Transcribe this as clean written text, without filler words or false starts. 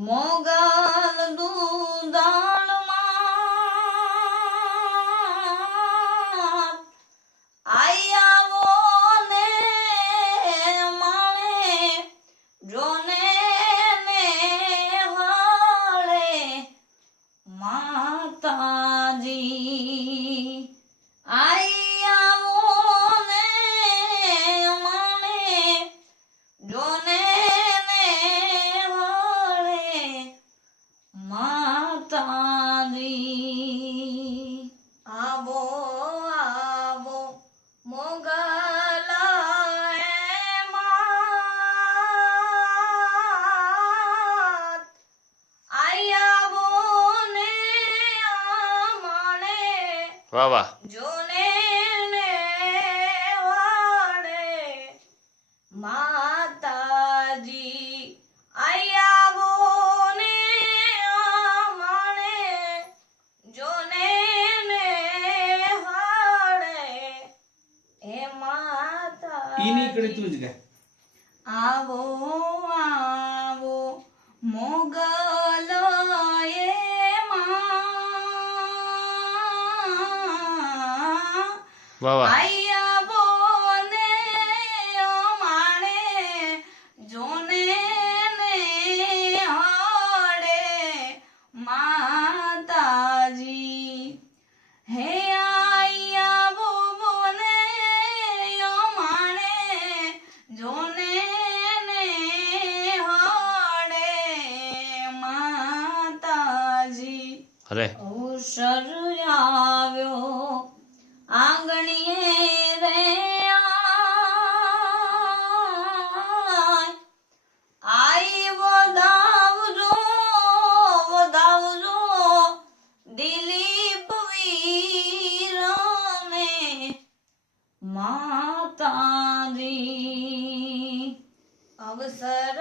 મોગલ દૂધાળમાં આયાવો ને માણે જોને ને હાળે માતાજી આયાવો ને માણે જોને ને હાળે માતાજી આવો આવો મોગલાએ માત આયાવો ને આમણે વાહ વાહ જોને ને વાળે માતાજી આયાવો ને આમણે જોને ને હાળે હે માતા ઈ નીકળી તું જ ગે આવો આવો મોગલ એ વાહ વાહ આયાવો ને અમાણે જોને ને હાડે માતાજી હે આયાવો ને અમાણે જોને ને હાડે માતાજી અરે અવસર આવ્યો આંગણીએ રે આઈ વધાવજો વધાવજો દિલીપ વીરને માતાજી અવસર